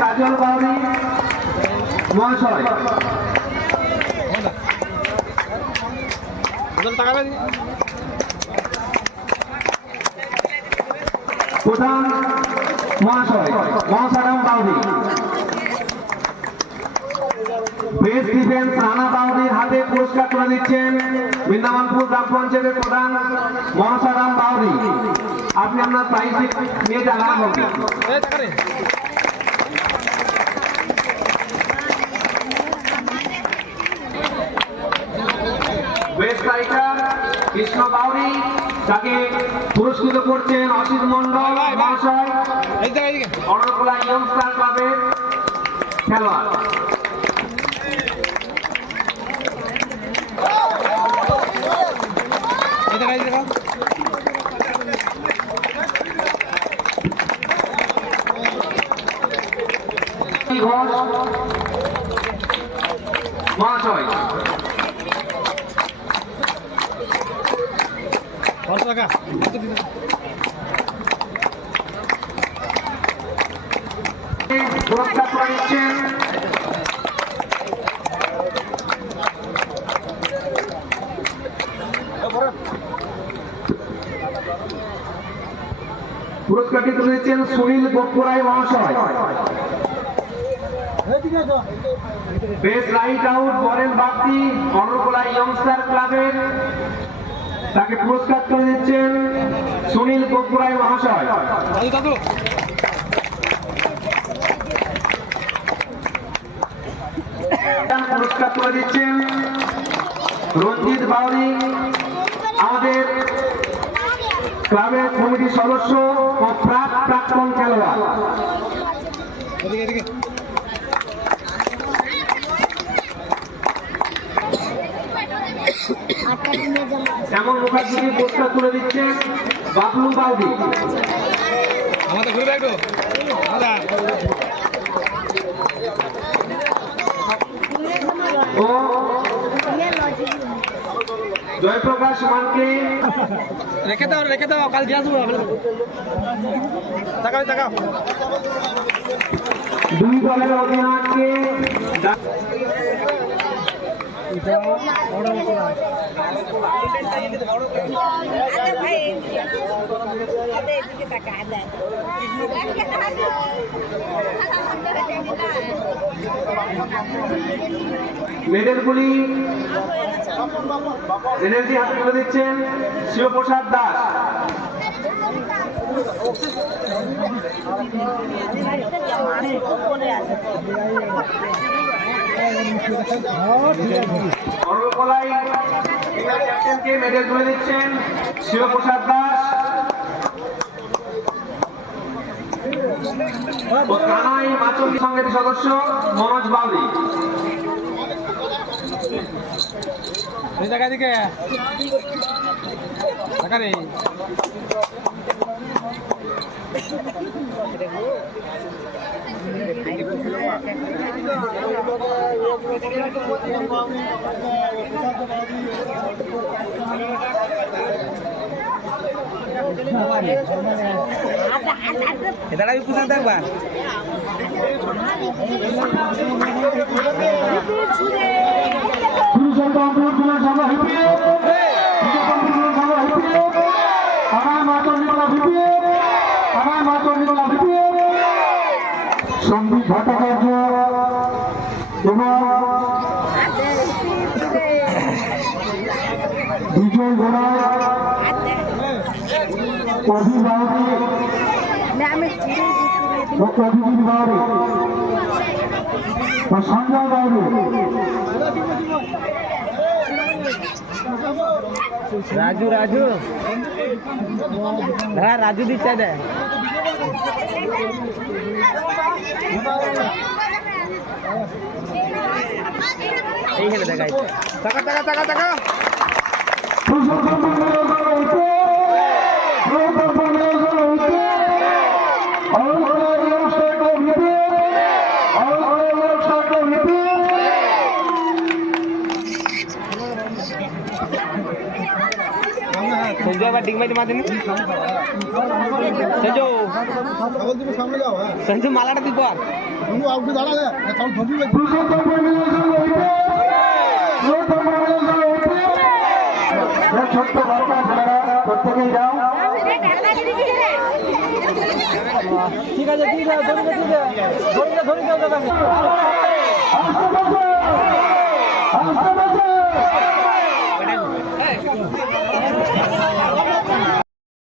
কাজল বাউরি মহাশয়। প্রধান মহাশয় মহাসারাম বাউরি। বেস্ট ডিফেন্স রানা বাউরির হাতে পুরস্কার তুলে দিচ্ছেন বৃন্দাবনপুর গ্রাম পঞ্চায়েতের প্রধান মহাসারাম বাউরি। আপনি আপনার প্রাইজ নিয়ে জানান হবে। বেস্ট স্ট্রাইকার কৃষ্ণ বাউরি, তাকে পুরস্কৃত করছেন অসিত মন্ডল মহাশয়, অনরকোলা ইয়ংস্টার ক্লাবের খেলোয়াড়। মহাশয় পুরস্কার করে দিচ্ছেন পুরস্কারটি তুলে দিচ্ছেন সুনীল বকুড়াই মহাশয়। Best right out Baren Bagdi অনরকোলা ইয়ংস্টার ক্লাবের, তাকে পুরস্কার তুলে দিচ্ছেন সুনীল বকুড়াই মহাশয়। পুরস্কার তুলে দিচ্ছেন রঞ্জিত বাউরি, আমাদের ক্লাবের কমিটির সদস্য ও প্রাক্তন খেলোয়াড়। এমন মুখার্জিকে পুরস্কার তুলে দিচ্ছেন বাবলু বাউরি। ও জয়প্রকাশ মানকে রেখে দাও কাল দিয়ে আসবো। দুই দলের অধিনায়ককে মেডেলগুলি এনার্জি হাতে তুলে দিচ্ছেন শিবপ্রসাদ দাস। অনরকোলাই ক্যাপ্টেনকে মেডেল তুলে দিচ্ছেন শিবপ্রসাদ দাস। ও কানাই মাচন্ডি সংঘের সদস্য মনোজ বাউরি। এটা পুষান থাকবা সন্দীপ ভট্টাচার্য এবং বিজয় গোড়াই, অভি বাউরি, অভিজিৎ বাউরি ও সঞ্জয় বাউরি। রাজু হ্যাঁ রাজু দিচ্ছে দেয় এইখানে দেখাই টাকা টাকা টাকা টাকা আবার ডিগ মাইতে মাঝে সঞ্জু মালাটা তুই পর ছোট্ট বাচ্চা ছেলেরা প্রত্যেকেই যাও। ঠিক আছে ঠিক আছে ধরে যাও দাদা আস্তে